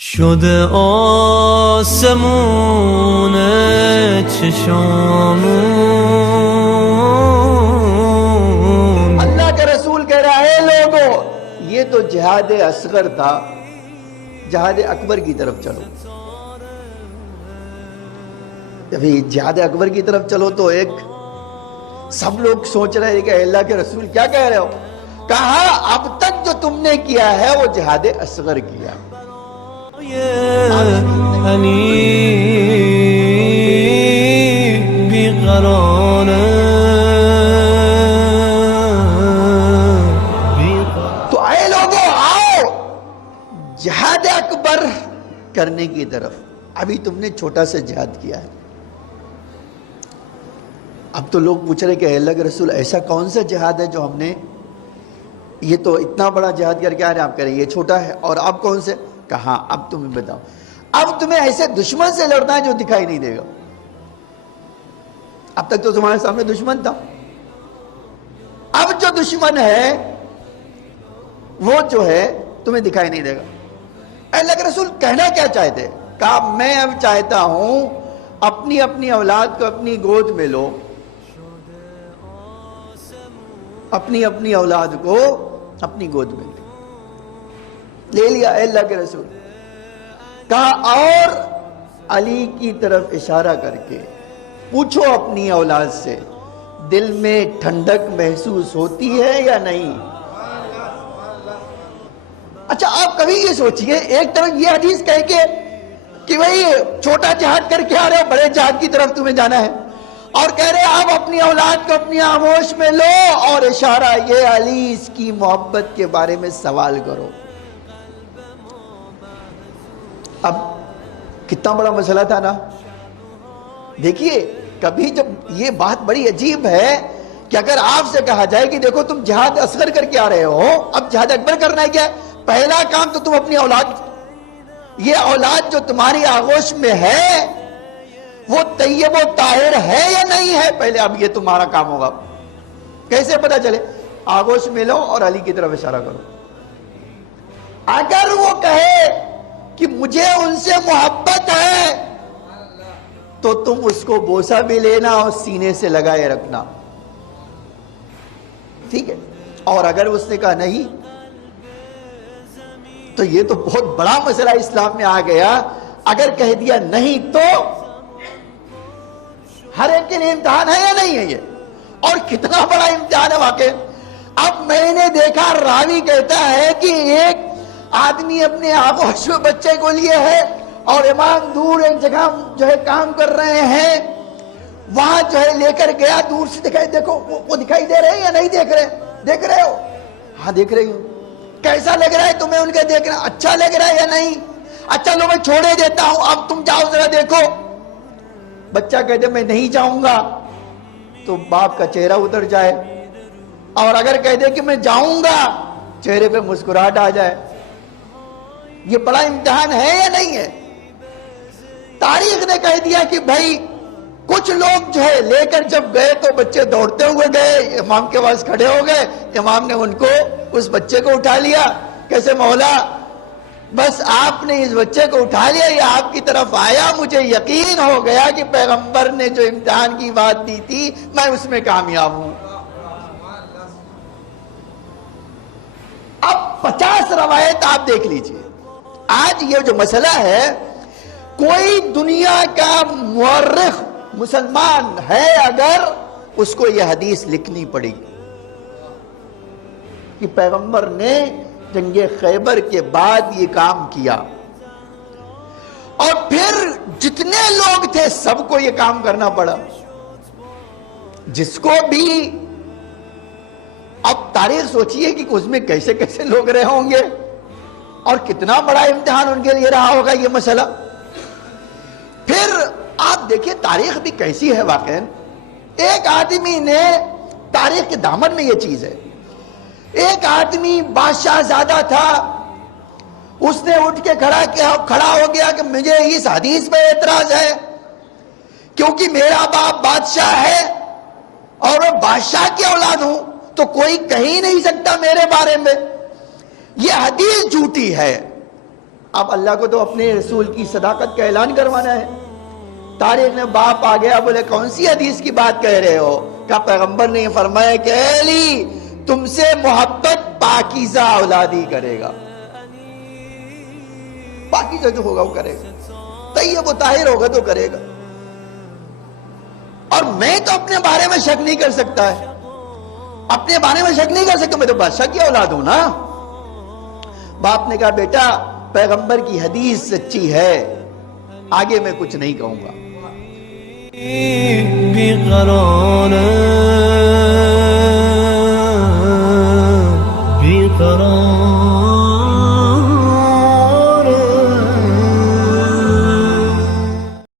شده آسمون چشامون. اللہ کے رسول کہہ رہا ہے لوگوں یہ تو جہاد اصغر تھا، جہاد اکبر کی طرف چلو. ابھی جہاد اکبر کی طرف چلو تو ایک سب لوگ سوچ رہے ہیں کہ اللہ کے رسول کیا کہہ رہے ہو؟ کہا اب تک جو تم نے کیا ہے وہ جہاد اصغر کیا. تو آئے لوگوں آؤ جہاد اکبر کرنے کی طرف. ابھی تم نے چھوٹا سا جہاد کیا ہے. اب تو لوگ پوچھ رہے کہ اللہ کے رسول ایسا کون سا جہاد ہے جو ہم نے، یہ تو اتنا بڑا جہاد کر کے آ رہے ہیں، آپ کہہ رہے ہیں یہ چھوٹا ہے، اور آپ کون سے؟ کہا اب تمہیں بتاؤ، اب تمہیں ایسے دشمن سے لڑنا ہے جو دکھائی نہیں دے گا. اب تک تو تمہارے سامنے دشمن تھا، اب جو دشمن ہے وہ جو ہے تمہیں دکھائی نہیں دے گا. اللہ کے رسول کہنا کیا چاہتے؟ کہا میں اب چاہتا ہوں اپنی اپنی اولاد کو اپنی گود میں لو، اپنی اپنی اولاد کو اپنی گود میں لے لیا اللہ کے رسول. کہا اور علی کی طرف اشارہ کر کے پوچھو اپنی اولاد سے دل میں ٹھنڈک محسوس ہوتی ہے یا نہیں؟ اچھا آپ کبھی یہ سوچئے، ایک طرف یہ حدیث کہہ کے کہ بھئی چھوٹا جہاد کر کے آ رہے ہو، بڑے جہاد کی طرف تمہیں جانا ہے، اور کہہ رہے آپ اپنی اولاد کو اپنی آغوش میں لو، اور اشارہ یہ علی اس کی محبت کے بارے میں سوال کرو. اب کتنا بڑا مسئلہ تھا نا. دیکھیے کبھی جب یہ بات بڑی عجیب ہے کہ اگر آپ سے کہا جائے کہ دیکھو تم جہاد اصغر کر کے آ رہے ہو، اب جہاد اکبر کرنا ہے، کیا پہلا کام تو تم اپنی اولاد، یہ اولاد جو تمہاری آغوش میں ہے وہ طیب و طاہر ہے یا نہیں ہے، پہلے اب یہ تمہارا کام ہوگا. کیسے پتا چلے؟ آغوش میں لو اور علی کی طرف اشارہ کرو. اگر وہ کہے کہ مجھے ان سے محبت ہے تو تم اس کو بوسہ بھی لینا اور سینے سے لگائے رکھنا، ٹھیک ہے. اور اگر اس نے کہا نہیں تو یہ تو بہت بڑا مسئلہ اسلام میں آ گیا. اگر کہہ دیا نہیں تو ہر ایک کے لیے امتحان ہے یا نہیں ہے یہ؟ اور کتنا بڑا امتحان ہے واقع. اب میں نے دیکھا راوی کہتا ہے کہ ایک آدمی اپنے آغوش میں بچے کو لیے ہے اور امام دور ایک جگہ جو ہے کام کر رہے ہیں، وہاں جو ہے لے کر گیا. دور سے دکھائی، دیکھو وہ دکھائی دے رہے ہیں یا نہیں دیکھ رہے؟ دیکھ رہے ہو؟ ہاں دیکھ رہی ہوں. کیسا لگ رہا ہے تمہیں ان کے دیکھنا؟ اچھا لگ رہا ہے یا نہیں؟ اچھا لو میں چھوڑے دیتا ہوں، اب تم جاؤ ذرا دیکھو. بچہ کہتے میں نہیں جاؤں گا تو باپ کا چہرہ اتر جائے، اور اگر کہہ دے کہ میں جاؤں گا چہرے پہ مسکراہٹ آ جائے. یہ بڑا امتحان ہے یا نہیں ہے؟ تاریخ نے کہہ دیا کہ بھائی کچھ لوگ جو ہے لے کر جب گئے تو بچے دوڑتے ہوئے گئے، امام کے پاس کھڑے ہو گئے، امام نے ان کو اس بچے کو اٹھا لیا. کیسے مولا بس آپ نے اس بچے کو اٹھا لیا، یہ آپ کی طرف آیا، مجھے یقین ہو گیا کہ پیغمبر نے جو امتحان کی بات دی تھی میں اس میں کامیاب ہوں. اب 50 روایت آپ دیکھ لیجئے. آج یہ جو مسئلہ ہے، کوئی دنیا کا مورخ مسلمان ہے اگر اس کو یہ حدیث لکھنی پڑی کہ پیغمبر نے جنگ خیبر کے بعد یہ کام کیا، اور پھر جتنے لوگ تھے سب کو یہ کام کرنا پڑا. جس کو بھی اب تاریخ سوچئے کہ اس میں کیسے کیسے لوگ رہے ہوں گے اور کتنا بڑا امتحان ان کے لیے رہا ہوگا یہ مسئلہ. پھر آپ دیکھیں تاریخ بھی کیسی ہے واقعا. ایک آدمی نے، تاریخ کے دامن میں یہ چیز ہے، ایک آدمی بادشاہ زادہ تھا، اس نے اٹھ کے کھڑا ہو گیا کہ مجھے اس حدیث پہ اعتراض ہے کیونکہ میرا باپ بادشاہ ہے اور میں بادشاہ کی اولاد ہوں تو کوئی کہہ ہی نہیں سکتا میرے بارے میں، یہ حدیث جھوٹی ہے. اب اللہ کو تو اپنے رسول کی صداقت کا اعلان کروانا ہے. طارق نے باپ آ گیا, بولے کون سی حدیث کی بات کہہ رہے ہو؟ کہا پیغمبر نے فرمایا کہ اے علی تم سے محبت پاکیزہ اولاد ہی کرے گا. پاکیزہ جو ہوگا وہ کرے گا, طیب و طاہر ہوگا تو کرے گا. اور میں تو اپنے بارے میں شک نہیں کر سکتا ہے, اپنے بارے میں شک نہیں کر سکتا, میں تو بادشاہ کی اولاد ہوں نا. باپ نے کہا بیٹا پیغمبر کی حدیث سچی ہے, آگے میں کچھ نہیں کہوں گا. بیقرار